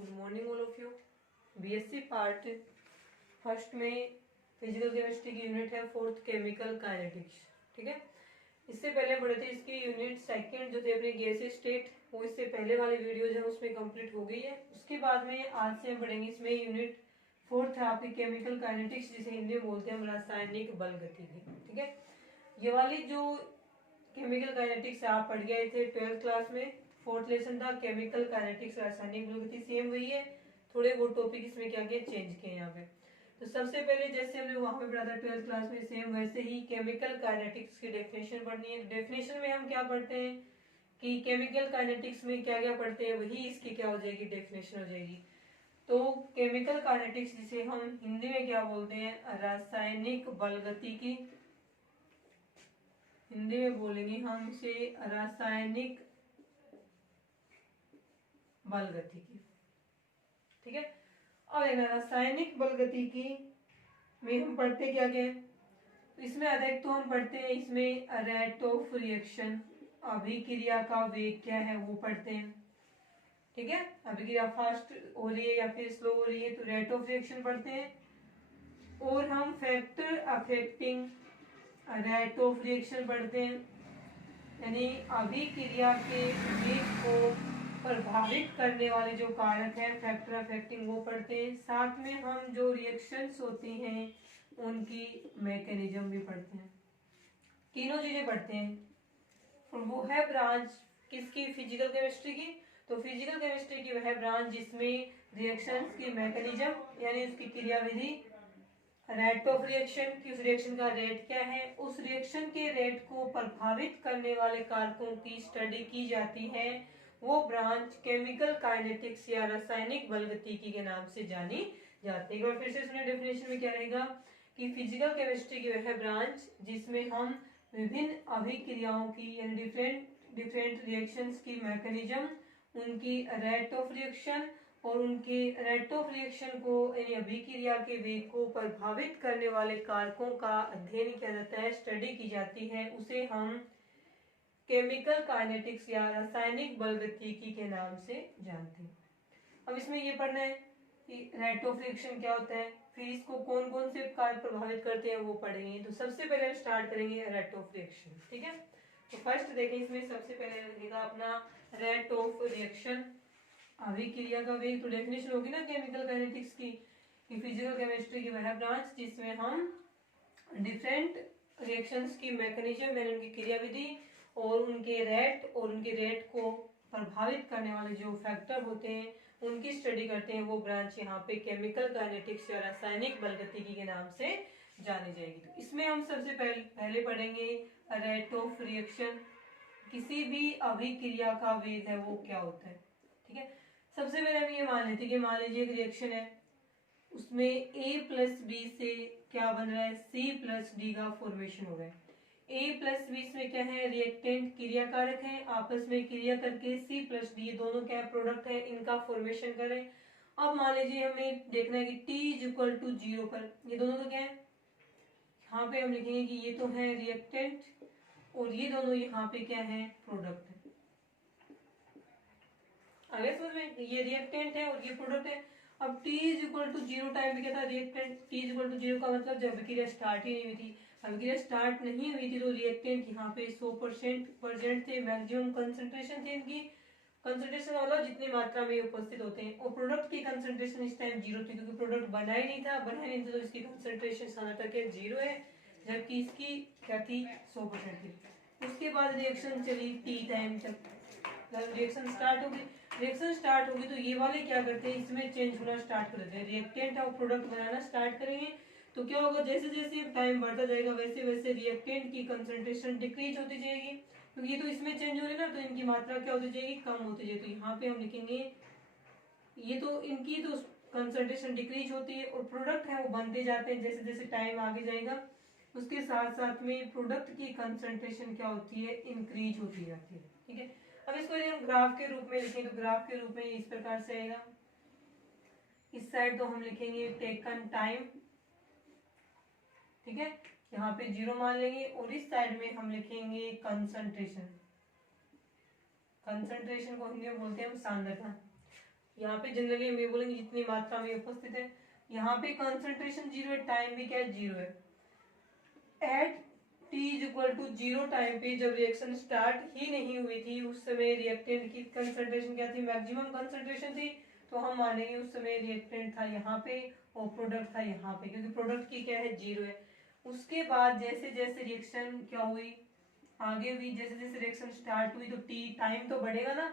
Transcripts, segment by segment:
Good morning all of you. BSc part first में physical chemistry की unit है fourth chemical kinetics. ठीक है, इससे पहले पढ़े थे इसकी यूनिट सेकंड जो थे अपने गैसीय स्टेट, वो इससे पहले वाली वीडियोज है उसमें कंप्लीट हो गई है। उसके बाद में आज से हम पढ़ेंगे इसमें यूनिट फोर्थ है आपकी केमिकल काइनेटिक्स, जिसे हिंदी में बोलते हैं हम रासायनिक बल गतिकी। ठीक है, ये वाली जो केमिकल काइनेटिक्स आप पढ़ गए थे 12th क्लास में, फोर्थ लेसन था केमिकल काइनेटिक्स रासायनिक बल गति, सेम वही है, थोड़े वो टॉपिक इसमें क्या किए चेंज किए यहाँ पे। तो सबसे पहले जैसे हमने वहां पे पढ़ा था 12th क्लास में, सेम वैसे ही केमिकल काइनेटिक्स की डेफिनेशन पढ़नी है। डेफिनेशन में हम क्या पढ़ते हैं कि केमिकल काइनेटिक्स में क्या क्या पढ़ते हैं, वही इसकी क्या हो जाएगी डेफिनेशन हो जाएगी। तो केमिकल काइनेटिक्स जिसे हम हिंदी में क्या बोलते हैं रासायनिक बल गतिकी, हिंदी में बोलेंगे हम इसे रासायनिक बल गतिकी। ठीक है, अब देखना रासायनिक बल गतिकी में हम पढ़ते क्या क्या है। तो इसमें अधिक तो हम पढ़ते हैं इसमें रेट ऑफ रिएक्शन, अभिक्रिया का वेग क्या है वो पढ़ते हैं। ठीक है, अभिक्रिया फास्ट हो रही है या फिर स्लो हो रही है तो रेट ऑफ रिएक्शन पढ़ते हैं। और हम factor affecting rate of reaction पढ़ते हैं, यानी अभिक्रिया के वेग को प्रभावित करने वाले जो कारक हैं फैक्टर अफेक्टिंग वो पढ़ते हैं। साथ में हम जो रिएक्शंस होती हैं उनकी मैकेनिज्म भी पढ़ते हैं, तीनों चीजें पढ़ते हैं। और वो है ब्रांच किसकी, फिजिकल केमिस्ट्री की। तो फिजिकल केमिस्ट्री की वह ब्रांच जिसमें रिएक्शंस की मैकेनिज्म यानी उसकी क्रियाविधि, रेट ऑफ रिएक्शन की उस रिएक्शन का रेट क्या है, उस रिएक्शन के रेट को प्रभावित करने वाले कारकों की स्टडी की जाती है, वो ब्रांच केमिकल काइनेटिक्स या रासायनिक बल गतिकी के नाम से जानी जाती है। एक बार फिर से सुनिए डेफिनेशन में क्या रहेगा कि फिजिकल केमिस्ट्री की वह ब्रांच जिसमें हम विभिन्न अभिक्रियाओं की यानी डिफरेंट रिएक्शंस की मैकेनिज्म, उनकी रेट ऑफ रिएक्शन और उनके रेट ऑफ रिएक्शन को यानी अभिक्रिया के वेग को प्रभावित करने वाले कारकों का अध्ययन किया जाता है, स्टडी की जाती है, उसे हम केमिकल काइनेटिक्स या रासायनिक बल गतिकी के नाम से जानते हैं। अब इसमें ये पढ़ना है कि रेट ऑफ रिएक्शन क्या होता है, फिर इसको कौन कौन से कारक प्रभावित करते हैं वो पढ़ेंगे। तो सबसे पहले हम स्टार्ट करेंगे रेट ऑफ रिएक्शन। ठीक है, तो फर्स्ट देखें इसमें सबसे पहले रहेगा अपना रेट ऑफ रिएक्शन, अभिक्रिया का वेग। तो डेफिनेशन होगी ना केमिकल काइनेटिक्स की कि फिजिकल केमिस्ट्री की वह ब्रांच जिसमें हम डिफरेंट रिएक्शंस की मैकेनिज्म यानी उनकी क्रियाविधि और उनके रेट को प्रभावित करने वाले जो फैक्टर होते हैं उनकी स्टडी करते हैं, वो ब्रांच यहाँ पे केमिकल काइनेटिक्स या रासायनिक बल गतिकी के नाम से जानी जाएगी। तो इसमें हम सबसे पहले पढ़ेंगे रेट ऑफ रिएक्शन, किसी भी अभिक्रिया का वेग है वो क्या होता है। ठीक है, सबसे पहले हम ये मान लेते हैं कि मान लीजिए एक रिएक्शन है, उसमें A प्लस बी से क्या बन रहा है C प्लस डी का फॉर्मेशन हो रहा है। A प्लस बी में क्या है रिएक्टेंट क्रिया कारक है, आपस में क्रिया करके C प्लस डी दोनों क्या प्रोडक्ट है, इनका फॉर्मेशन करें। अब मान लीजिए हमें देखना है कि T इज इक्वल टू 0 पर ये दोनों तो क्या है, यहाँ पे हम लिखेंगे कि ये तो है रिएक्टेंट और ये दोनों यहाँ पे क्या है प्रोडक्ट है। आगे समझ में, ये रिएक्टेंट है और ये प्रोडक्ट है। अब T is equal to 0 time पे क्या था reactant, T is equal to 0 का मतलब जब अभिक्रिया स्टार्ट ही नहीं हुई थी, अभिक्रिया स्टार्ट नहीं हुई थी तो रिएक्टेंट यहाँ पे 100% प्रेजेंट थे, मैक्सिमम कंसंट्रेशन थी इनकी, कंसंट्रेशन मतलब जितनी मात्रा में उपस्थित होते हैं। और प्रोडक्ट की कंसंट्रेशन इस टाइम 0 थी क्योंकि प्रोडक्ट बना ही नहीं था तो इसकी कंसंट्रेशन साधारणतः 0 है, जबकि इसकी क्या थी 100% थी। उसके बाद रिएक्शन चली T टाइम तक, जब रिएक्शन स्टार्ट होगी, रिएक्शन स्टार्ट होगी तो ये वाले क्या करते हैं इसमें चेंज होना स्टार्ट कर देते हैं, रिएक्टेंट और प्रोडक्ट बनाना स्टार्ट करेंगे। तो क्या होगा जैसे जैसे टाइम बढ़ता जाएगा वैसे वैसे रिएक्टेंट की कंसंट्रेशन डिक्रीज होती जाएगी, क्योंकि ये तो इसमें चेंज हो रही है ना तो इनकी मात्रा क्या होती जाएगी कम होती जाएगी। तो यहाँ पे हम लिखेंगे ये तो इनकी तो कंसंट्रेशन डिक्रीज होती है और प्रोडक्ट है वो बनते जाते हैं जैसे जैसे टाइम आगे जाएगा, उसके साथ साथ में प्रोडक्ट की कंसंट्रेशन क्या होती है इंक्रीज होती जाती है। ठीक है, अब इसको यदि हम ग्राफ के रूप में लिखें तो ग्राफ के रूप में इस प्रकार से आएगा, इस साइड तो हम लिखेंगे टेकन टाइम, ठीक है, यहाँ पे 0 मान लेंगे और इस साइड में हम लिखेंगे कंसंट्रेशन, कंसंट्रेशन को हिंदी में बोलते हैं हम सांद्रता, यहाँ पे जनरली हम ये बोलेंगे जितनी मात्रा में उपस्थित है। यहाँ पे कंसंट्रेशन 0 है, टाइम भी क्या है 0 है। At t is equal to 0 time पे जब रिएक्शन स्टार्ट ही नहीं हुई थी उस समय रिएक्टेंट की कंसंट्रेशन क्या थी, मैक्सिमम कंसंट्रेशन थी। तो हम मानेंगे उस समय रिएक्टेंट था यहाँ पे और प्रोडक्ट था यहाँ पे, क्योंकि प्रोडक्ट की क्या है 0 है। उसके बाद जैसे जैसे रिएक्शन क्या हुई आगे हुई, जैसे जैसे रिएक्शन स्टार्ट हुई तो टी टाइम तो बढ़ेगा ना,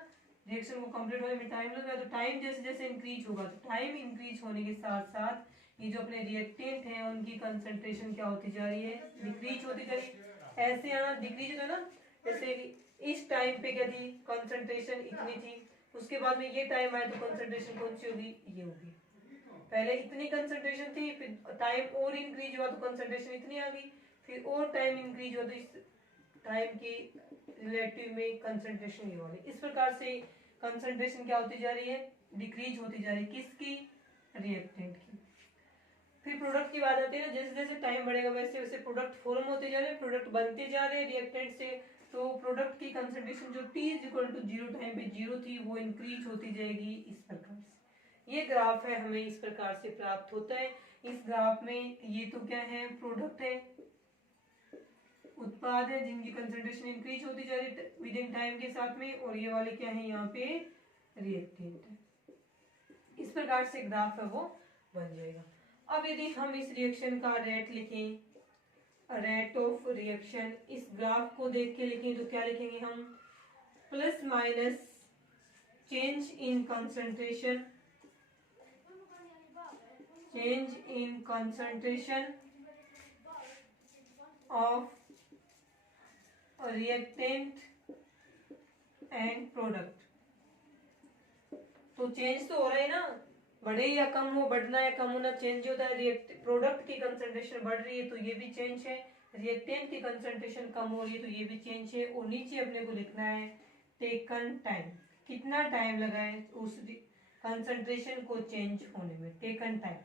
रिएक्शन को कंप्लीट होने में टाइम लगेगा, तो टाइम जैसे जैसे इंक्रीज होगा तो टाइम इंक्रीज होने के साथ साथ ये जो अपने रिएक्टेंट हैं उनकी कंसंट्रेशन क्या होती जा रही है, डिक्रीज होती जा रही है। ऐसे यहाँ डिक्रीज होता है ना, जैसे इस टाइम पे क्या थी कंसंट्रेशन इतनी थी, उसके बाद में ये टाइम आया तो कंसंट्रेशन कौन सी होगी, ये होगी। पहले इतनी कंसंट्रेशन थी, फिर टाइम और इंक्रीज हुआ तो कंसंट्रेशन इतनी आ गई, फिर और टाइम इंक्रीज हुआ तो इस टाइम की रिलेटिव में कंसंट्रेशन ये वाली। इस प्रकार से कंसंट्रेशन क्या होती जा रही है, डिक्रीज होती जा रही है, किसकी, रिएक्टेंट की। फिर प्रोडक्ट की बात आती है ना, जैसे जैसे टाइम बढ़ेगा वैसे वैसे प्रोडक्ट फॉर्म होते जा रहे हैं, प्रोडक्ट बनते जा रहे हैं रिएक्टेंट से। तो प्रोडक्ट की कंसंट्रेशन जो t is equal to 0 time पे 0 थी वो इंक्रीज होती जाएगी इस प्रकार से। ये ग्राफ है हमें इस प्रकार से प्राप्त होता है। इस ग्राफ में ये तो क्या है, प्रोडक्ट है, उत्पाद है जिनकी कंसंट्रेशन इंक्रीज होती जा रही है विद इन टाइम के साथ में, और ये वाले क्या है यहाँ पे रिएक्टेंट है। इस प्रकार से ग्राफ है वो बन जाएगा। अब यदि हम इस रिएक्शन का रेट लिखें, रेट ऑफ रिएक्शन, इस ग्राफ को देख के लिखें तो क्या लिखेंगे हम, plus minus change in concentration, change in concentration of reactant and product. तो चेंज तो हो रहा है ना, बढ़े या कम हो, बढ़ना या कम होना चेंज होता है। प्रोडक्ट की कंसंट्रेशन बढ़ रही है तो ये भी चेंज है, रिएक्टेंट की कंसंट्रेशन कम हो रही है तो ये भी चेंज है। और नीचे अपने को लिखना है टेकन टाइम, कितना टाइम लगा है उस कंसंट्रेशन को चेंज होने में, टेकन टाइम।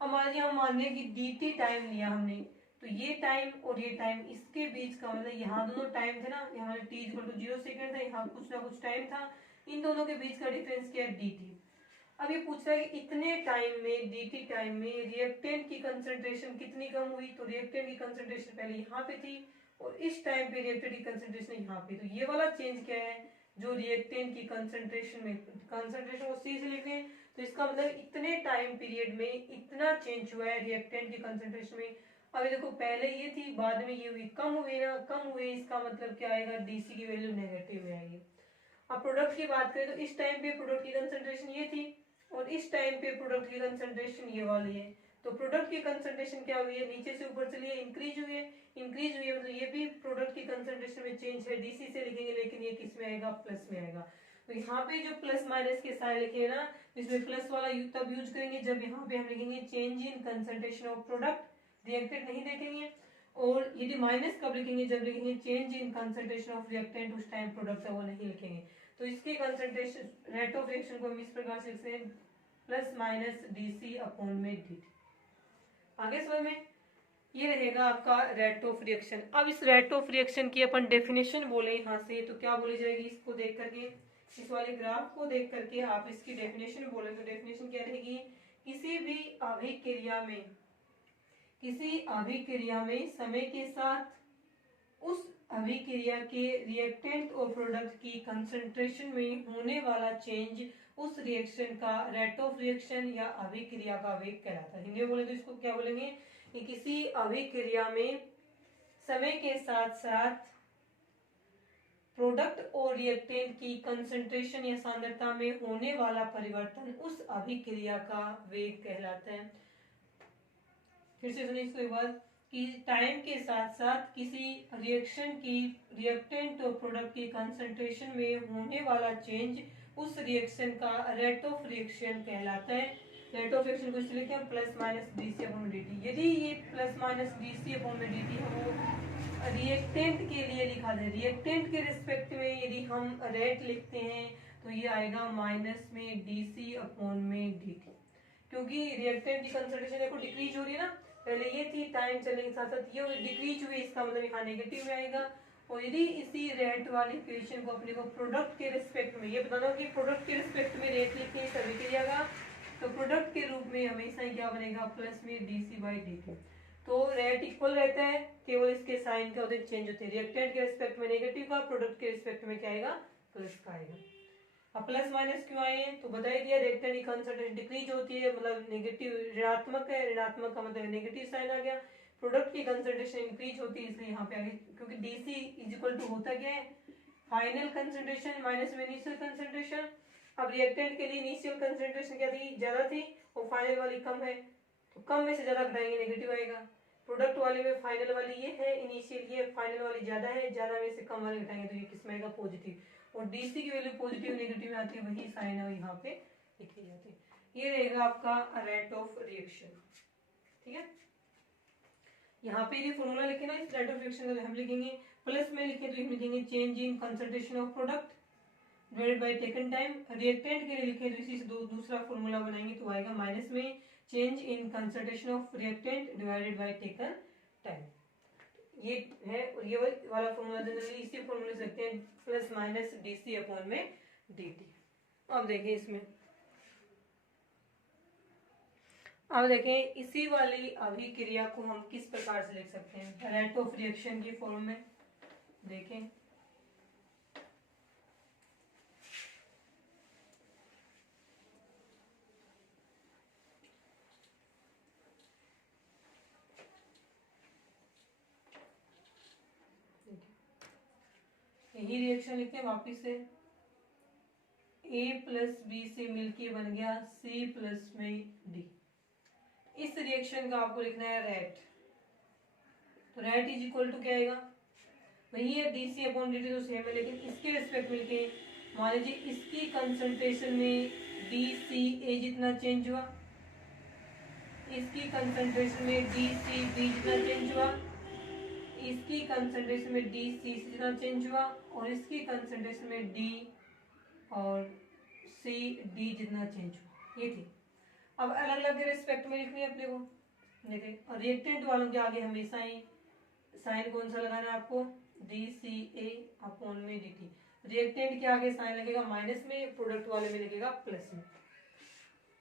अब मान लिया हम मान लिया कि dt टाइम लिया हमने, तो ये टाइम और ये टाइम इसके बीच का मतलब यहाँ दोनों टाइम थे ना, यहाँ t इक्वल टू 0 सेकेंड था, यहाँ कुछ ना कुछ टाइम था, इन दोनों के बीच का डिफरेंस क्या है, dt। अब ये पूछ रहा है कि इतने टाइम में, dt टाइम में रिएक्टेंट की कंसंट्रेशन कितनी कम हुई, तो रिएक्टेंट की कंसंट्रेशन पहले यहाँ पे थी और इस टाइम पे रिएक्टेंट की कंसंट्रेशन यहाँ पे, तो ये वाला चेंज क्या है, जो रिएक्टेंट की कंसंट्रेशन में, कंसंट्रेशन को सी से लिख रहे हैं तो इसका मतलब इतने टाइम पीरियड में इतना चेंज हुआ है रिएक्टेंट की कंसंट्रेशन में। अब देखो पहले ये थी, बाद में ये हुई, कम हुई ना, कम हुई, इसका मतलब क्या आएगा, डीसी की वैल्यू नेगेटिव में आएगी। अब प्रोडक्ट की बात करें तो इस टाइम पे प्रोडक्ट की कंसंट्रेशन ये थी और इस टाइम पे प्रोडक्ट की कंसंट्रेशन ये वाली है, तो प्रोडक्ट की कंसंट्रेशन क्या हुई है, नीचे से ऊपर चली है, इंक्रीज हुई है, इंक्रीज हुई है, मतलब ये भी प्रोडक्ट की कंसंट्रेशन में चेंज है, डीसी से लिखेंगे, लेकिन ये किस में आएगा, प्लस में आएगा। तो यहाँ पे जो प्लस माइनस के साइन लिखे ना, इसमें प्लस वाला तब यूज करेंगे जब यहाँ पे हम लिखेंगे change in concentration of product, reactant नहीं देखेंगे। और यदि माइनस कब लिखेंगे, जब लिखेंगे change in concentration of reactant, उस टाइम प्रोडक्ट है वो नहीं लिखेंगे। तो इसके कंसंट्रेशन रेट ऑफ रिएक्शन को हम इस प्रकार से लिखते हैं प्लस माइनस डीसी अपॉन में dt। आगे समझ में, ये रहेगा आपका रेट ऑफ रिएक्शन। अब इस रेट ऑफ रिएक्शन की अपन डेफिनेशन बोले यहाँ से तो क्या बोली जाएगी, इसको देख करके, इस वाले ग्राफ को देख करके आप इसकी डेफिनेशन बोले तो डेफिनेशन क्या रहेगी, किसी भी अभिक्रिया में, किसी अभिक्रिया में समय के साथ उस अभिक्रिया के रिएक्टेंट और प्रोडक्ट की कंसंट्रेशन में होने वाला चेंज उस रिएक्शन का रेट ऑफ रिएक्शन या अभिक्रिया का वेग कहलाता है। हिंदी में बोले तो इसको क्या बोलेंगे कि किसी अभिक्रिया में समय के साथ साथ प्रोडक्ट और रिएक्टेंट की कंसंट्रेशन या सांद्रता में होने वाला परिवर्तन उस अभिक्रिया का वेग कहलाता है। फिर से सुनिए इसको एक बार, कि टाइम के साथ साथ किसी रिएक्शन की रिएक्टेंट और प्रोडक्ट की कंसंट्रेशन में होने वाला चेंज उस रिएक्शन का रेट ऑफ रिएक्शन कहलाता है। रेट ऑफ रिएक्शन को इसलिए लिखें plus minus DC upon dt। यदि ये plus minus DC upon dt हम वो रिएक्टेंट के लिए लिखा जाए, रिएक्टेंट के रिस्पेक्ट में यदि हम रेट लिखते हैं तो ये आएगा माइनस में डीसी अपॉन में dt, क्योंकि रिएक्टेंट की कंसंट्रेशन देखो डिक्रीज हो रही है ना, पहले ये थी, टाइम चलने के साथ साथ ये डिक्रीज हुई, इसका मतलब यहाँ नेगेटिव में आएगा। और यदि इसी रेट वाली इक्वेशन को अपने को प्रोडक्ट के रिस्पेक्ट में, ये बताना कि प्रोडक्ट के रिस्पेक्ट में रेट लिखते हैं सभी क्रिया का, तो प्रोडक्ट के रूप में हमेशा ही क्या बनेगा, प्लस में dc बाई dt। तो रेट इक्वल रहता है, केवल इसके साइन का उधर चेंज होते हैं, रिएक्टेंट के रिस्पेक्ट में नेगेटिव का, प्रोडक्ट के रिस्पेक्ट में क्या आएगा, प्लस का आएगा। अब प्लस माइनस क्यों आए हैं, तो बता ही दिया, रिएक्टेंट की कंसंट्रेशन डिक्रीज होती है, मतलब नेगेटिव ऋणात्मक है, ऋणात्मक का मतलब नेगेटिव साइन आ गया। प्रोडक्ट की कंसंट्रेशन इंक्रीज होती है, इसलिए यहाँ पे आगे, क्योंकि डीसी इज इक्वल टू होता क्या है, फाइनल कंसंट्रेशन माइनस में इनिशियल कंसंट्रेशन। अब रिएक्टेंट के लिए इनिशियल कंसंट्रेशन क्या थी, ज्यादा थी, और फाइनल वाली कम है, तो कम में से ज्यादा घटाएंगे नेगेटिव आएगा। प्रोडक्ट वाले में फाइनल वाली ये है इनिशियल, ये फाइनल वाली ज्यादा है, ज्यादा में से कम वाले घटाएंगे तो ये किसमें आएगा, पॉजिटिव। और डीसी की वैल्यू पॉजिटिव नेगेटिव में आती है, वही साइन है यहाँ पे लिखी जाती है। ये रहेगा आपका रेट ऑफ रिएक्शन। ठीक है, यहाँ पे ये फॉर्मूला लिखे ना, इस रेट ऑफ रिएक्शन का हम लिखेंगे प्लस में लिखे तो हम लिखेंगे change in concentration of product divided by taken time. Reactant के लिए लिखे तो इसी से दूसरा फॉर्मूला बनाएंगे तो आएगा माइनस में change in concentration of reactant divided by taken time. ये है, और ये वाला फॉर्मूला जनरली इसी फॉर्मूले से रखते हैं, प्लस माइनस डीसी अपॉन में dt। अब देखें इसमें, अब देखें इसी वाली अभिक्रिया को हम किस प्रकार से लिख सकते हैं, रेट ऑफ रिएक्शन की फॉर्म में। देखें यही रिएक्शन लिखते हैं वापिस से, a प्लस बी से मिलके बन गया c प्लस में d। इस रिएक्शन का आपको लिखना है रेट, तो रेट इज इक्वल टू क्या आएगा, वही है डीसी अपॉन dt, तो सेम है, लेकिन इसके रिस्पेक्ट में लिखे, मान लीजिए इसकी कंसंट्रेशन में डी ए जितना चेंज हुआ, इसकी कंसंट्रेशन में डी बी जितना चेंज हुआ, इसकी कंसंट्रेशन में डी सी जितना चेंज हुआ, और इसकी कंसंट्रेशन में डी और सी डी जितना चेंज हुआ, ये थी। अब अलग अलग के रिस्पेक्ट में लिखनी है अपने को। देखिए, और रिएक्टेंट वालों के आगे हमेशा ही साइन कौन सा लगाना है आपको, डी सी ए अपॉन में डी टी। रिएक्टेंट के आगे साइन लगेगा माइनस में, प्रोडक्ट वाले में लगेगा प्लस में,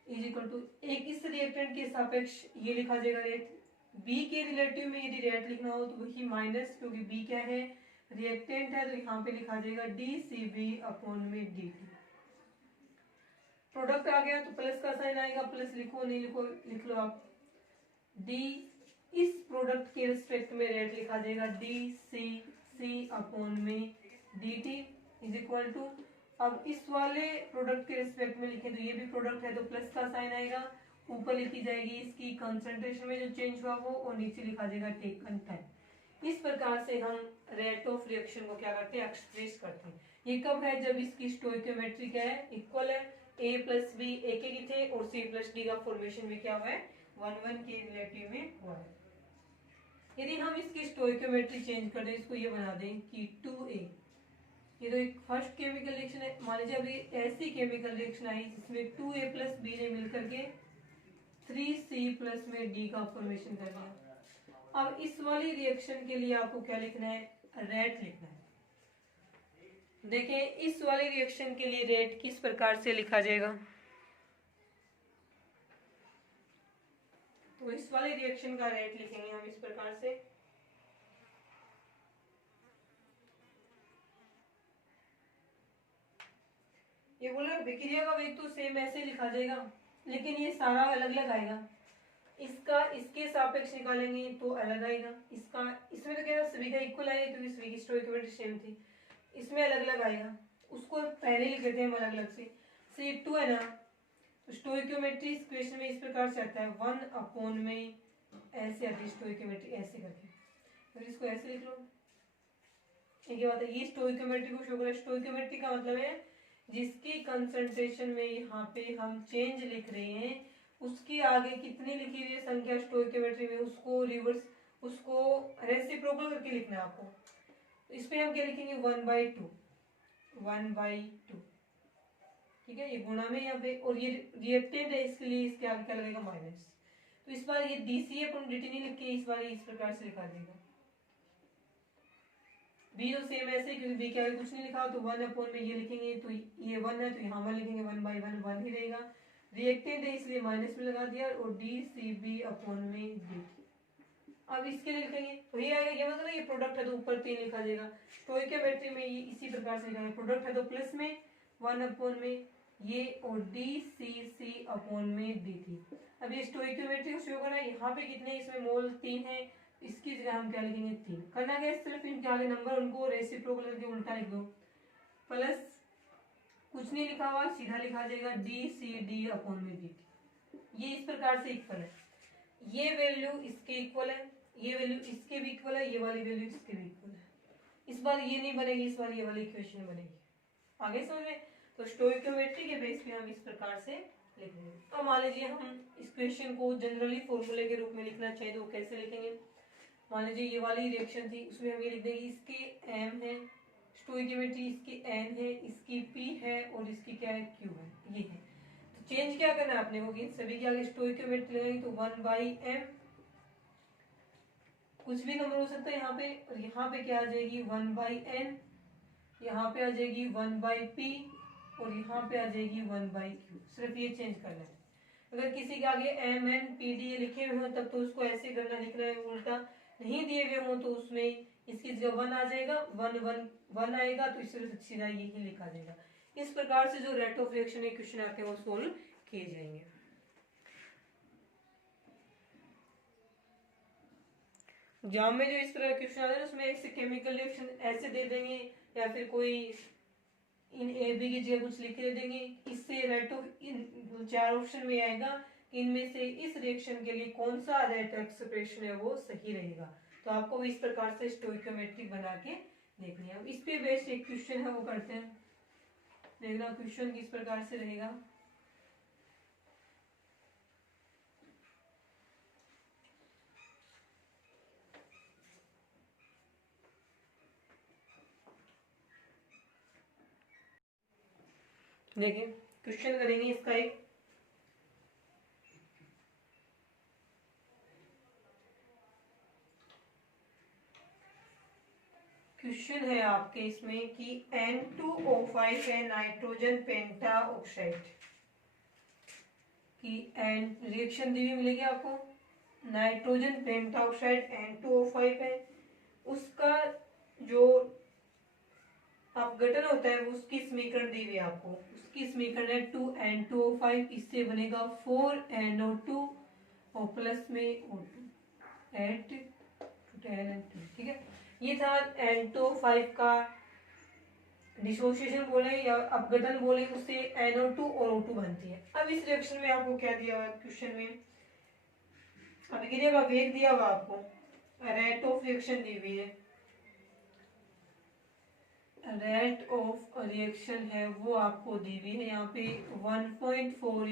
इज इक्वल टू एक इस रिएक्टेंट के सापेक्ष ये लिखा जाएगा रेट, बी के रिलेटिव में यदि रेट लिखना हो तो वही माइनस, क्योंकि बी क्या है, रिएक्टेंट है, तो यहाँ पे लिखा जाएगा डी सी बी अपॉन में डी टी। प्रोडक्ट आ गया तो प्लस का साइन आएगा, प्लस लिखो नहीं लिखो लिख लो आप, डी इस प्रोडक्ट के रिस्पेक्ट में रेट लिखा जाएगा डी सी सी अपॉन में D T is equal to, अब इस वाले प्रोडक्ट के रिस्पेक्ट में लिखें तो ये भी प्रोडक्ट है तो प्लस का साइन आएगा, ऊपर लिखी जाएगी इसकी कंसंट्रेशन में जो चेंज हुआ वो, और नीचे लिखा जाएगा टेकन टाइम। इस प्रकार से हम रेट ऑफ रिएक्शन को क्या करते हैं, एक्सप्रेस करते हैं। ये कब है, जब इसकी स्टोइकियोमेट्री क्या है, इक्वल है, a प्लस बी एक ही थे, और c प्लस डी का फॉर्मेशन भी क्या हुआ है, 1 के रिलेटिव में हुआ है। यदि हम इसकी स्टोइकियोमेट्री चेंज कर दें, इसको ये बना दें कि 2a, ये तो एक फर्स्ट केमिकल रिएक्शन है, मान लीजिए अभी ऐसी केमिकल रिएक्शन आई जिसमें 2a प्लस बी ने मिलकर के 3c प्लस में d का फॉर्मेशन कर दिया। अब इस वाली रिएक्शन के लिए आपको क्या लिखना है, रेट लिखना है। देखें इस वाले रिएक्शन के लिए रेट किस प्रकार से लिखा जाएगा, तो इस वाले रिएक्शन का रेट लिखेंगे हम इस प्रकार से, ये बोला विक्रिया का वेग तो सेम ऐसे लिखा जाएगा, लेकिन ये सारा अलग अलग आएगा। इसका इसके सापेक्ष निकालेंगे तो अलग आएगा, इसका इसमें तो क्या सभी का इक्वल आएगा क्योंकि सभी की स्टोइकियोमेट्री सेम थी, इसमें अलग अलग आएगा, उसको पहले लिख देते हैं हम अलग अलग से। C2 है ना, तो स्टोइकियोमेट्री इस क्वेश्चन में इस प्रकार से आता है 1 अपॉन में ऐसे आती है स्टोइकियोमेट्री ऐसे करके, तो इसको ऐसे लिख लो। एक बात है, ये स्टोइकियोमेट्री को शो करें, स्टोइकियोमेट्री का मतलब है जिसकी कंसंट्रेशन में यहाँ पे हम चेंज लिख रहे हैं, उसके आगे कितनी लिखी हुई है संख्या स्टोइकियोमेट्री में, उसको रिवर्स, उसको रेसिप्रोकल करके लिखना है आपको। तो इस पे हम क्या लिखेंगे 1/2, 1/2, ठीक है, ये गुणा में यहाँ पे, और ये रिएक्टेंट है इसके लिए इसके आगे क्या लगेगा माइनस। तो इस बार ये डीसी अपन dt नहीं लिख के इस बार इस प्रकार से लिखा देगा बी तो सेम ऐसे, क्योंकि बी के आगे कुछ नहीं लिखा, तो 1 में ये लिखेंगे, तो ये 1 है तो यहाँ 1 लिखेंगे, 1/1 1 ही रहेगा। रिएक्टेंट है इसलिए माइनस में लगा दिया, और डी सी बी अपॉन में डी। अब इसके लिए लिखेंगे तो ये आएगा, ये मतलब ये प्रोडक्ट है तो ऊपर 3 लिखा जाएगा। स्टोइकियोमेट्री में ये इसी प्रकार से लिखा, प्रोडक्ट है तो प्लस में 1 में ये, और डी सी सी अपॉन में डी थी। अब ये स्टोइकियोमेट्री का शो कर रहा है, यहाँ पे कितने इसमें मोल 3 है, इसकी जगह हम क्या लिखेंगे 3। करना क्या है, सिर्फ इनके आगे नंबर उनको रेसिप्रोकल करके उल्टा लिख दो, प्लस कुछ नहीं लिखा हुआ सीधा लिखा जाएगा डी सी डी अपॉन में डी थी। ये इस प्रकार से इक्वल है, ये वैल्यू इसके इक्वल है, ये वैल्यू इसके भी इक्वल है, ये वाली वैल्यू इसके भी इक्वल है। इस बार ये नहीं बनेगी, इस बार ये वाली इक्वेशन बनेगी। आगे समझ में? तो स्टोइकियोमेट्री के बेस पे हम इस प्रकार से लिख देंगे। तो मान लीजिए हम इस क्वेश्चन को जनरली फॉर्मूले के रूप में लिखना चाहिए तो कैसे लिखेंगे। मान लीजिए ये वाली रिएक्शन थी, उसमें हम ये लिख देंगे इसके m है, स्टोइकियोमेट्री इसकी n है, इसकी p है, और इसकी क्या है q है, ये है। तो चेंज क्या करना है आपने को, कि सभी के आगे स्टोइकियोमेट्री लगाएंगे तो 1/m, कुछ भी नंबर हो सकता है यहाँ पे, और यहाँ पे क्या आ जाएगी 1/n, यहाँ पे आ जाएगी 1/p, और यहाँ पे आ जाएगी 1/q। सिर्फ ये चेंज करना है। अगर किसी के आगे m n p d लिखे हुए हो तब तो उसको ऐसे करना, लिखना है उल्टा। नहीं दिए हुए हो तो उसमें इसकी जगह 1 आ जाएगा, 1 आएगा तो इससे सीधा यही लिखा जाएगा। इस प्रकार से जो रेट ऑफ रिएक्शन के क्वेश्चन आते हैं वो सोल्व किए जाएंगे। एग्जाम में जो इस तरह के क्वेश्चन आते हैं उसमें एक से केमिकल रिएक्शन ऐसे दे देंगे, या फिर कोई इन ए बी की जगह कुछ लिख के दे देंगे। इससे रेट ऑफ इन 4 ऑप्शन में आएगा, इनमें से इस रिएक्शन के लिए कौन सा रेट ऑफ सेपरेशन है वो सही रहेगा। तो आपको इस प्रकार से स्टोइकियोमेट्री बना के देखनी है। इस पे बेस्ड एक क्वेश्चन है वो करते हैं, देखना क्वेश्चन किस प्रकार से रहेगा। देखिए क्वेश्चन करेंगे इसका एक, क्वेश्चन है आपके इसमें कि N2O5 है नाइट्रोजन पेंटा ऑक्साइड की एन रिएक्शन दी हुई मिलेगी आपको। नाइट्रोजन पेंटा ऑक्साइड N2O5 है, उसका जो अपघटन होता है वो उसकी समीकरण दी हुई है आपको। उसकी समीकरण है 2N2O5, इससे बनेगा 4NO2 और प्लस में O2 एट 10N2। ठीक है, ये था N2O5 का डिसोसिएशन बोले या अपघटन बोले, उससे NO2 और O2 बनती है। अब इस रिएक्शन में आपको क्या दिया हुआ है क्वेश्चन में, अभिक्रिया का वेग दिया हुआ आपको, रेट ऑफ रिएक्शन दी हुई है। रेट ऑफ रिएक्शन है वो आपको दी हुई है यहाँ पे 1.4 ×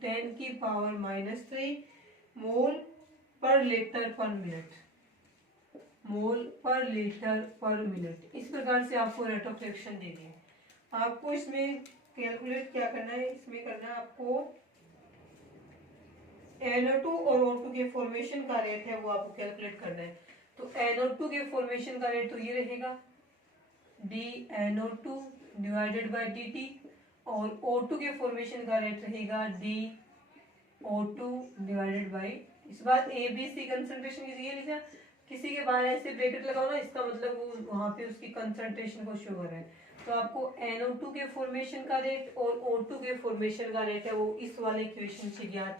10⁻³ मोल पर लीटर पर मिनट, मोल पर लीटर पर मिनट। इस प्रकार से आपको रेट ऑफ रिएक्शन दे दी है। आपको इसमें कैलकुलेट क्या करना है, इसमें करना है आपको NO2 और O2 के फॉर्मेशन का रेट है वो आपको कैलकुलेट करना है। तो NO2 के फॉर्मेशन का रेट तो ये रहेगा dNO2 डिवाइडेड बाय dt, और O2 के फॉर्मेशन का रेट रहेगा dO2 डिवाइडेड बाय, इस बार ABC कंसंट्रेशन की जगह लिखा, किसी के बाहर ऐसे ब्रैकेट लगाओ ना, इसका मतलब वो वहां पे उसकी कंसंट्रेशन को शो कर रहा है। तो आपको NO2 के फॉर्मेशन का रेट और O2 के फॉर्मेशन का रेट है वो इस वाले इक्वेशन से ज्ञात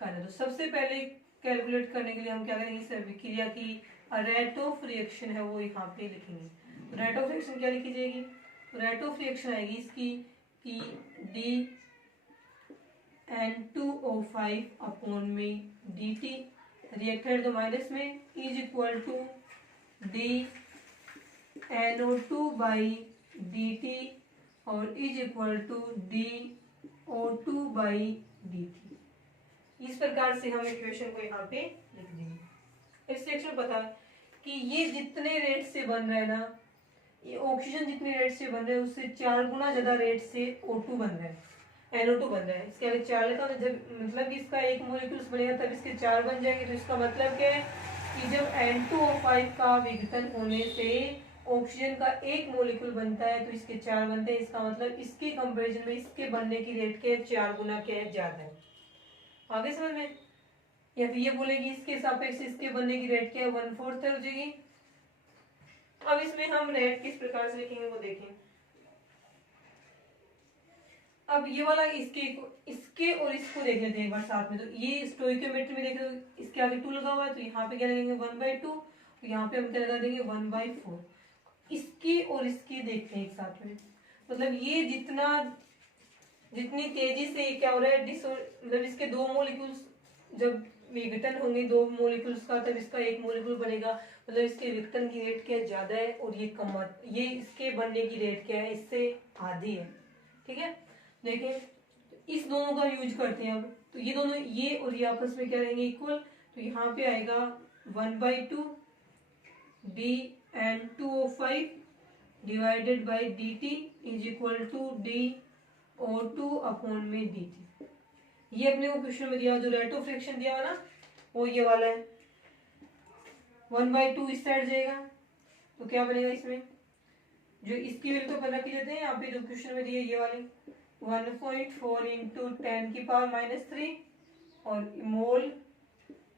करना। तो सबसे पहले कैलकुलेट करने के लिए हम क्या करेंगे, इस अभिक्रिया की रेट ऑफ रिएक्शन है वो यहाँ पे लिखेंगे। रेट ऑफ रिएक्शन क्या लिखी जाएगी, रेट ऑफ रिएक्शन आएगी इसकी कि dN2O5 अपॉन में dt, रिएक्टेंट तो माइनस में, is equal to dNO2 by dt और is equal to dO2 by dt। इस प्रकार से हम इक्वेशन को यहाँ पे लिख देंगे। इस सेक्शन में पता कि ये जितने रेट से बन रहा है ना, ये ऑक्सीजन जितने रेट से बन रहे हैं उससे 4 गुना ज्यादा रेट से O2 बन रहा है, NO2 बन रहा है। इसके आगे 4 लिखा, जब मतलब इसका एक मोलिक्यूल्स बनेगा तब इसके 4 बन जाएंगे। तो इसका मतलब क्या है कि जब N2O5 का विघटन होने से ऑक्सीजन का एक मॉलिक्यूल बनता है तो इसके 4 बनते हैं। इसका मतलब इसके कंपैरिजन में इसके बनने की रेट क्या है, 4 गुना क्या है, ज्यादा है। आगे समझ में? या फिर ये बोलेगी इसके सापेक्ष इसके बनने की रेट क्या है, 1/4 हो जाएगी। अब इसमें हम रेट किस प्रकार से लिखेंगे वो देखें। अब ये वाला इसके और इसको देख लेते हैं एक बार साथ में। तो ये स्टोइकियोमेट्री में देखें तो इसके आगे 2 लगा हुआ है, तो यहाँ पे क्या लगेंगे 1/2, तो यहाँ पे हम क्या लगा देंगे 1/4। इसकी और इसकी देखते हैं एक साथ में। मतलब ये जितनी तेजी से क्या हो रहा है, मतलब इसके 2 मॉलिक्यूल्स जब विघटन होंगे 2 मॉलिक्यूल्स का, तब इसका एक मॉलिक्यूल बनेगा। मतलब इसके विघटन की रेट क्या ज्यादा है और ये इसके बनने की रेट क्या है, इससे आधी है। ठीक है, देखें इस दोनों का यूज करते हैं अब। तो ये दोनों, ये और ये आपस में क्या रहेंगे, इक्वल। तो यहाँ पे आएगा 1/2 dN2O5 divided by dt is equal to dO2 upon में dt। ये अपने को क्वेश्चन में दिया, जो रेट ऑफ रिएक्शन दिया हुआ ना, वो ये वाला है। 1/2 इस साइड जाएगा तो क्या बनेगा, इसमें जो इसकी वैल्यू तो पता की जाते हैं, यहाँ पे जो क्वेश्चन में दिया ये वाली 1.4 इंटू 10 की पावर -3 और मोल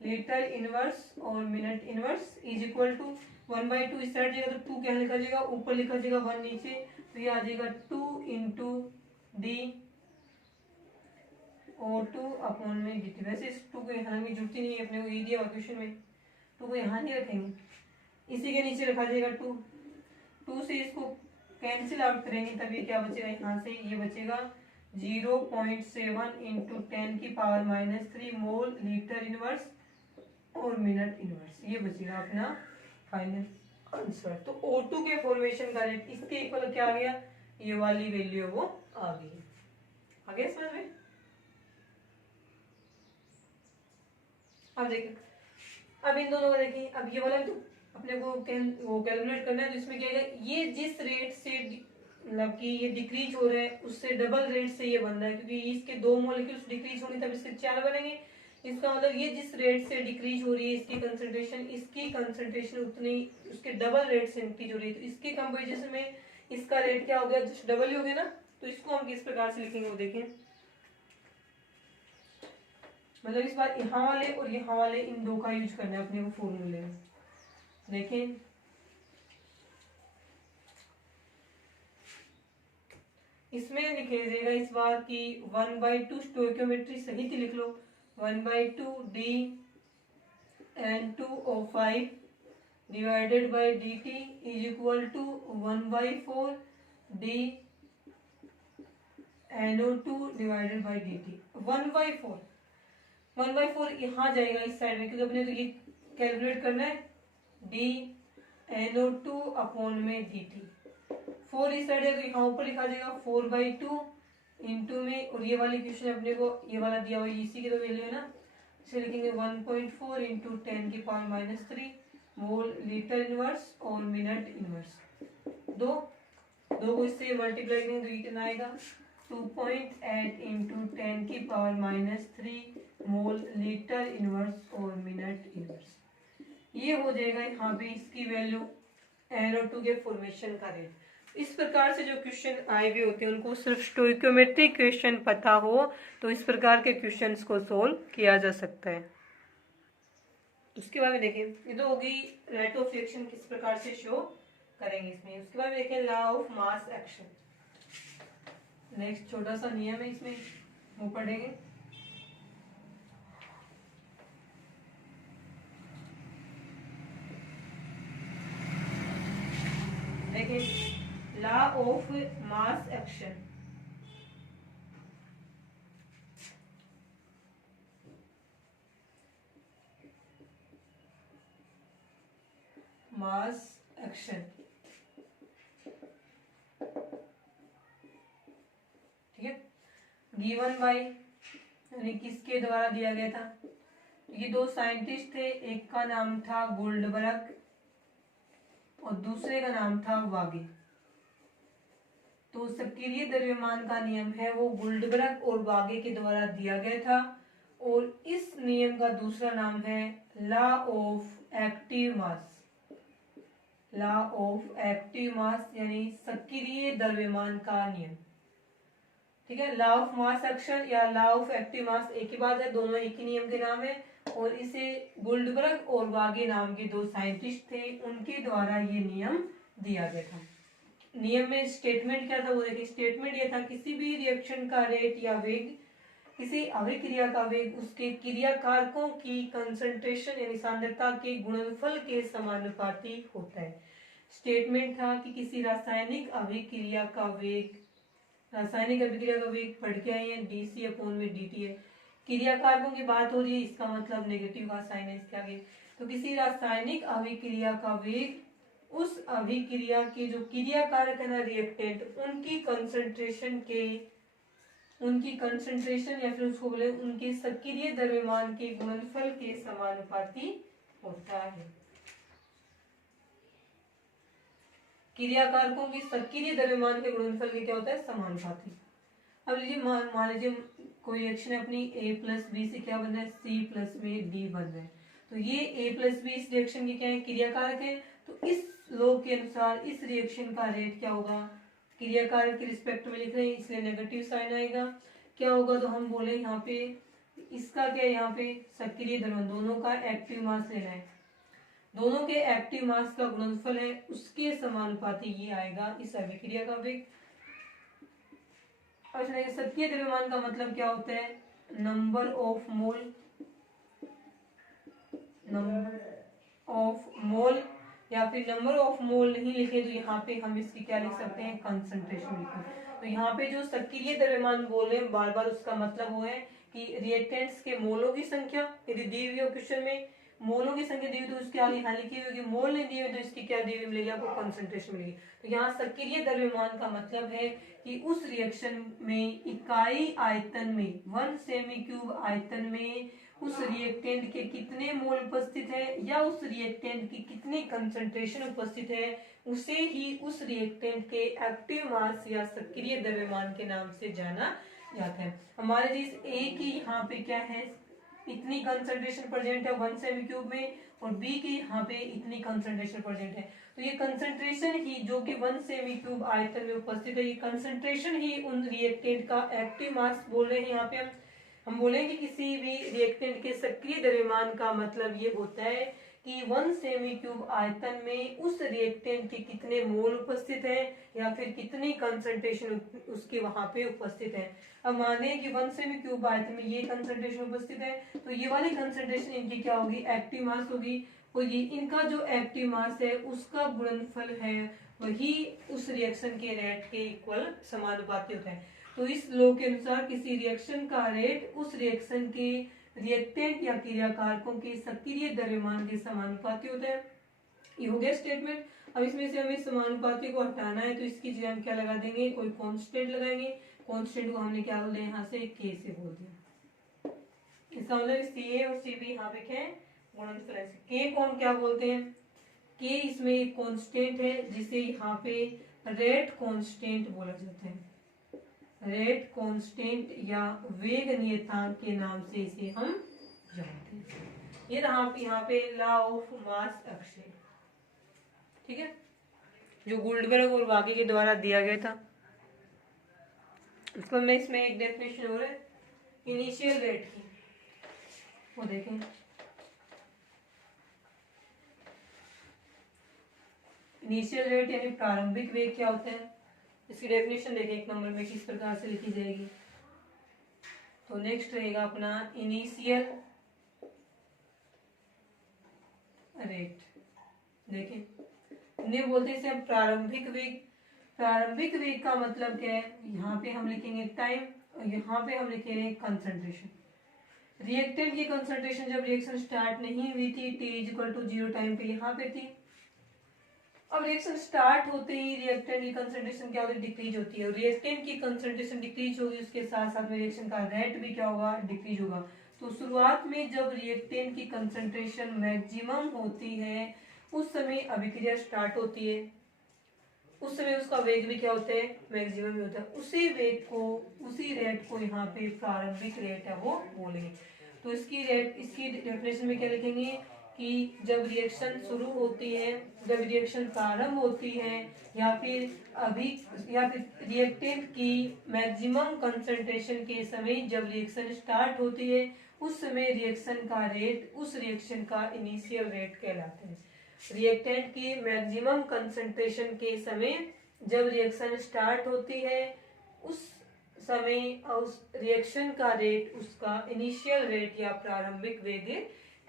लीटर इनवर्स और minute inverse is equal to 1/2 इस साइड जाएगा तो 2 क्या लिखा जाएगा, ऊपर लिखा जाएगा 1 नीचे, तो ये आ जाएगा 2 इंटू डी O2 अपॉन में dt। वैसे इस 2 को यहाँ की जरूरत ही नहीं है, अपने को ये दिया क्वेश्चन में, 2 को यहाँ नहीं रखेंगे, इसी के नीचे रखा जाएगा 2 से इसको कैंसिल आउट करेंगे तब ये क्या बचेगा, यहाँ से ये बचेगा 0.7 इंटू 10 की पावर -3 मोल लीटर इनवर्स और मिनट इनवर्स। ये बचेगा अपना फाइनल आंसर। तो O2 के फॉर्मेशन का रेट इसके इक्वल क्या आ गया, ये वाली वैल्यू वो आ गई। आगे समझ में? अब देखिए, अब इन दोनों को देखिए। अब ये वाला तो अपने को वो कैलकुलेट करना है, तो इसमें क्या है, ये जिस रेट से मतलब कि ये डिक्रीज हो रहा है उससे डबल रेट से ये बन रहा है, क्योंकि इसके 2 मॉलिक्यूल्स डिक्रीज होंगे तब इसके 4 बनेंगे। इसका मतलब ये जिस रेट से डिक्रीज हो रही है इसकी कंसंट्रेशन उतनी उसके डबल रेट से इंक्रीज हो रही है। तो इसके कंपेरिजन में इसका रेट क्या हो गया, जस्ट डबल ही हो गया ना। तो इसको हम किस प्रकार से लिखेंगे वो देखें। मतलब इस बार यहाँ वाले और यहाँ वाले इन 2 का यूज करना है अपने को फॉर्मूले में। देखें इसमें लिख लीजिएगा इस बार की 1/2 स्टोइकियोमेट्री सहित लिख लो। 1/2 dN2O5 divided by dt is equal to 1/4 dNO2 divided by dt। 1/4 यहाँ जाएगा इस साइड में, क्योंकि अपने तो ये कैलकुलेट करना है dNO2 अपॉन में dt। 4 इस साइड है तो यहाँ ऊपर लिखा जाएगा 4/2 इंटू में, और ये वाली क्वेश्चन अपने को ये वाला दिया हुआ है, इसी की तो वैल्यू है ना, इसे लिखेंगे 1.4 इंटू 10 की पावर -3 मोल लीटर इनवर्स और मिनट इनवर्स। दो को इससे मल्टीप्लाई करेंगे तो ये कितना आएगा 2.8 इंटू 10 की पावर -3 मोल लीटर इनवर्स और मिनट इनवर्स। ये हो जाएगा यहाँ पे इसकी वैल्यू NO2 के फॉर्मेशन का रेट। इस प्रकार से जो क्वेश्चन आए हुए होते हैं उनको सिर्फ स्टोइकियोमेट्रिक क्वेश्चन पता हो तो इस प्रकार के क्वेश्चंस को सोल्व किया जा सकता है। उसके बाद में देखें, ये तो होगी रेट ऑफ रिएक्शन किस प्रकार से शो करेंगे इसमें। उसके बाद देखें law of mass action. Next छोटा सा नियम है इसमें, वो पढ़ेंगे। देखें law of mass action. Mass action ठीक है, गिवन बाय यानी किसके द्वारा दिया गया था। ये 2 साइंटिस्ट थे, एक का नाम था गोल्डबर्ग और दूसरे का नाम था वागे। तो सक्रिय द्रव्यमान का नियम है वो गोल्डबर्ग और वागे के द्वारा दिया गया था, और इस नियम का दूसरा नाम है law of active mass. Law of active mass यानी सक्रिय द्रव्यमान का नियम। ठीक है, लॉ ऑफ मास एक्शन या लॉ ऑफ एक्टिव मास एक ही बात है, दोनों एक ही नियम के नाम है। और इसे गुल्डबर्ग और वागे नाम के दो साइंटिस्ट थे, उनके द्वारा ये नियम दिया गया था। नियम में स्टेटमेंट क्या था वो देखिए, स्टेटमेंट ये था किसी भी रिएक्शन का रेट या वेग, किसी अभिक्रिया का वेग उसके क्रिया कारकों की कंसंट्रेशन यानी सांद्रता के गुणनफल के समानुपाती होता है। स्टेटमेंट था कि किसी रासायनिक अभिक्रिया का वेग, रासायनिक अभिक्रिया का वेग पढ़ के आए हैं, डीसी अपॉन में डीटी है। क्रिया कारकों की बात हो रही है, इसका मतलब नेगेटिव का साइन है इसके आगे। तो किसी रासायनिक अभिक्रिया का वेग उस अभिक्रिया के जो क्रिया कारक है ना रिएक्टेंट, उनकी कंसंट्रेशन या फिर उसको बोले उनके सक्रिय द्रव्यमान के गुणनफल के समानुपाती होता है। क्रिया कारकों की सक्रिय द्रव्यमान के गुणनफल के क्या होता है, समानुपाती। अब लीजिए मान लीजिए कोई रिएक्शन है अपनी A प्लस बी से क्या बन रहा है, C प्लस में D बन रहा है। तो ये A प्लस बी इस रिएक्शन के क्या है, क्रिया कारक है। तो इस लॉ के अनुसार इस रिएक्शन का रेट क्या होगा, क्रिया कारक के रिस्पेक्ट में लिख रहे हैं इसलिए नेगेटिव साइन आएगा। क्या होगा, तो हम बोले यहाँ पे इसका क्या है, यहाँ पे सक्रिय द्रव्यमान, दोनों का एक्टिव मास लेना है, दोनों के एक्टिव मास का गुणनफल है उसके समानुपाती ये आएगा इस अभिक्रिया का वेग। और सक्रिय द्रव्यमान का मतलब क्या होता है, नंबर ऑफ मोल या फिर नंबर ऑफ मोल नहीं लिखे तो यहाँ पे हम इसकी क्या लिख सकते हैं, कंसंट्रेशन लिखें। तो यहाँ पे जो सक्रिय द्रव्यमान बोले बार बार उसका मतलब वो है कि रिएक्टेंट्स के मोलों की संख्या यदि दी हुई हो क्वेश्चन में, मोलों की संख्या दी हुई तो उसके आगे यहाँ लिखी हुई, मोल नहीं दी हुई तो इसकी क्या दी हुई मिलेगी आपको, कंसंट्रेशन मिलेगी। तो यहाँ सक्रिय द्रव्यमान का मतलब है कि उस रिएक्शन में इकाई आयतन में 1 सेमी क्यूब आयतन में उस रिएक्टेंट के कितने मोल उपस्थित है या उस रिएक्टेंट की कितनी कंसंट्रेशन उपस्थित है, उसे ही उस रिएक्टेंट के एक्टिव मास या सक्रिय द्रव्यमान के नाम से जाना जाता है। हमारे जिस A की यहाँ पे क्या है, इतनी कंसंट्रेशन प्रेजेंट है 1 सेमी क्यूब में, और B की यहाँ पे इतनी कंसंट्रेशन प्रेजेंट है। तो ये कंसंट्रेशन ही जो कि 1 सेमी क्यूब आयतन में उपस्थित है, ये कंसंट्रेशन ही उन रिएक्टेंट का एक्टिव मास बोल रहे हैं। यहाँ पे हम बोलेंगे किसी भी रिएक्टेंट के सक्रिय द्रव्यमान का मतलब ये होता है कि 1 सेमी क्यूब आयतन में उस रिएक्टेंट के कितने मोल उपस्थित है या फिर कितनी कंसंट्रेशन उसके वहां पे उपस्थित है। अब माने कि 1 सेमी क्यूब आयतन में ये कंसंट्रेशन उपस्थित है, तो ये वाली कंसंट्रेशन इनकी क्या होगी, एक्टिव मास होगी। और ये इनका जो एक्टिव मास है उसका गुणनफल है वही उस रिएक्शन के रेट के इक्वल समानुपाती होता है। तो इस लॉ के अनुसार किसी रिएक्शन का रेट उस रिएक्शन के रिएक्टेंट या क्रिया कारकों के सक्रिय द्रव्यमान के समानुपाती होता है। ये हो गया स्टेटमेंट। अब इसमें से हमें समानुपाती को हटाना है तो इसकी जगह हम क्या लगा देंगे, कोई कांस्टेंट लगाएंगे। कांस्टेंट को हमने क्या बोल दिया, यहाँ से के से बोल दिया। इसका मतलब सी ए और सी बी यहाँ पे क्या है, गुणनफल है। के को हम क्या बोलते हैं, के इसमें एक कांस्टेंट है जिसे यहाँ पे रेट कांस्टेंट बोला जाता है। रेट कांस्टेंट या वेग नियतांक के नाम से इसे हम जानते हैं। ये रहा यहाँ पे लॉ ऑफ मास एक्शन, ठीक है, जो गुल्डबर्ग और वागे के द्वारा दिया गया था। इसको मैं इसमें एक डेफिनेशन हो रहा है इनिशियल रेट की, वो देखें। इनिशियल रेट यानी प्रारंभिक वेग क्या होता है, इसकी डेफिनेशन देखें एक नंबर में किस प्रकार से लिखी जाएगी। तो नेक्स्ट रहेगा अपना इनिशियल रेट। देखें इन्हें बोलते हैं हम प्रारंभिक वेग। प्रारंभिक वेग का मतलब क्या है, यहाँ पे हम लिखेंगे टाइम और यहाँ पे हम लिखेंगे कंसंट्रेशन। रिएक्टेंट की कंसंट्रेशन जब रिएक्शन स्टार्ट नहीं हुई थी t इक्वल टू 0 टाइम पे यहाँ पे थी। अब रिएक्शन स्टार्ट होते ही रिएक्टेंट की कंसंट्रेशन क्या होती है, डिक्रीज होती है। और रिएक्टेंट की कंसंट्रेशन डिक्रीज होगी उसके साथ साथ में रिएक्शन का रेट भी क्या होगा, डिक्रीज होगा। तो शुरुआत में जब रिएक्टेंट की कंसंट्रेशन मैक्सिमम होती है उस समय अभिक्रिया स्टार्ट होती है, उस समय उसका वेग भी क्या होता है, मैक्सिमम ही होता है। उसी वेग को, उसी रेट को यहाँ पे प्रारंभिक रेट है वो बोलेंगे। तो इसकी डेफिनेशन में क्या लिखेंगे कि जब रिएक्शन शुरू होती है, जब रिएक्शन प्रारंभ होती है, या फिर रिएक्टेंट की मैक्सिमम कंसंट्रेशन के समय जब रिएक्शन स्टार्ट होती है, उस समय रिएक्शन का रेट उस रिएक्शन का इनिशियल रेट कहलाता है। रिएक्टेंट की मैक्सिमम कंसंट्रेशन के समय जब रिएक्शन स्टार्ट होती है, उस समय उस रिएक्शन का रेट उसका इनिशियल रेट या प्रारंभिक वेग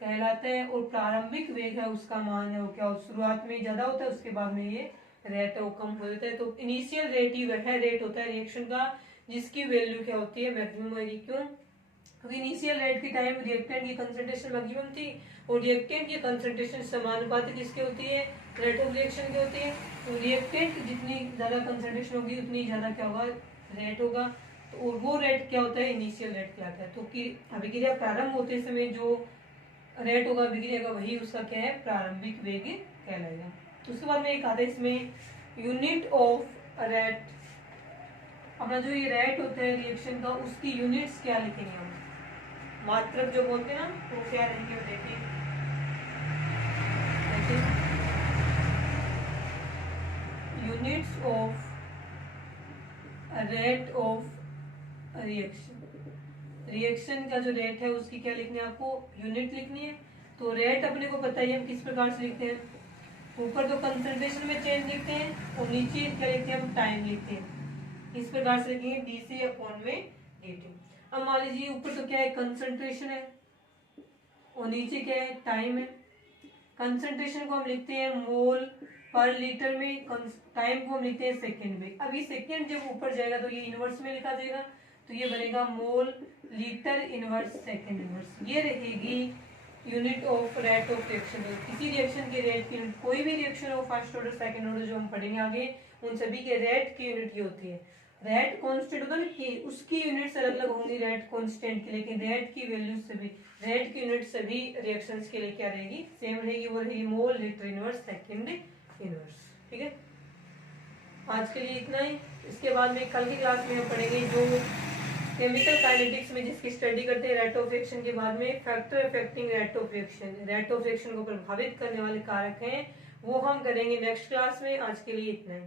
कहलाता है। और प्रारंभिक वेग है उसका मान है वो क्या, शुरुआत में ज्यादा होता है, उसके बाद में ये रेट है वो कम हो जाता है। तो इनिशियल रेट ही वह रेट होता है रिएक्शन का जिसकी वैल्यू क्या होती है, मैक्सिमम होगी। क्यों? क्योंकि इनिशियल रेट के टाइम रिएक्टेंट की कंसंट्रेशन मैक्सिमम थी और रिएक्टेंट की कंसंट्रेशन समानुपातिक किसके होती है, रेट ऑफ रिएक्शन की होती है। तो रिएक्टेंट जितनी ज्यादा कंसंट्रेशन होगी उतनी ज्यादा क्या होगा, रेट होगा। तो और वो रेट क्या होता है, इनिशियल रेट कहलाता है। तो कि अभिक्रिया प्रारंभ होते समय जो रेट होगा अभिक्रिया का, वही उसका क्या है, प्रारंभिक वेग कहलाएगा। उसके बाद में एक आता है इसमें यूनिट ऑफ रेट। अपना जो ये रेट होता है रिएक्शन का, उसकी यूनिट्स क्या लिखेंगे हम, मात्रक जो बोलते हैं ना, वो क्या रहेंगे वो देखिए। Units of rate of reaction, reaction का जो रेट है उसकी क्या लिखनी है आपको, यूनिट लिखनी है। तो रेट अपने को पता ही हम किस प्रकार से लिखते हैं, ऊपर तो कंसंट्रेशन में चेंज लिखते हैं और नीचे क्या लिखते हैं, हम टाइम लिखते हैं। इस प्रकार से लिखेंगे dc अपॉन में dt। अब मान लीजिए ऊपर तो क्या है, कंसंट्रेशन है और नीचे क्या है, टाइम है। कंसंट्रेशन को हम लिखते हैं मोल पर लीटर में, टाइम को हम लिखते हैं सेकंड में। अब ये सेकंड जब ऊपर जाएगा तो ये इनवर्स में लिखा जाएगा, तो ये बनेगा मोल लीटर इनवर्स सेकंड इनवर्स। ये रहेगी unit of rate of reaction. किसी रिएक्शन के रेट की यूनिट, कोई भी रिएक्शन हो फर्स्ट ऑर्डर सेकंड ऑर्डर जो हम पढ़ेंगे आगे, उन सभी के रेट की यूनिट ये होती है। रेट कांस्टेंट होता है ना कि उसकी यूनिट्स अलग अलग होंगी रेट कांस्टेंट की, लेकिन रेट की वैल्यू सभी, रेट की यूनिट सभी रिएक्शंस के लिए क्या रहेगी, सेम रहेगी। वो रहेगी मोल लीटर इनवर्स सेकंड इनवर्स। ठीक है, आज के लिए इतना ही। इसके बाद में कल की क्लास में हम पढ़ेंगे जो केमिकल काइनेटिक्स में जिसकी स्टडी करते हैं रेट ऑफ रिएक्शन के बाद में factor affecting rate of reaction, rate of reaction को प्रभावित करने वाले कारक हैं, वो हम करेंगे नेक्स्ट क्लास में। आज के लिए इतना ही।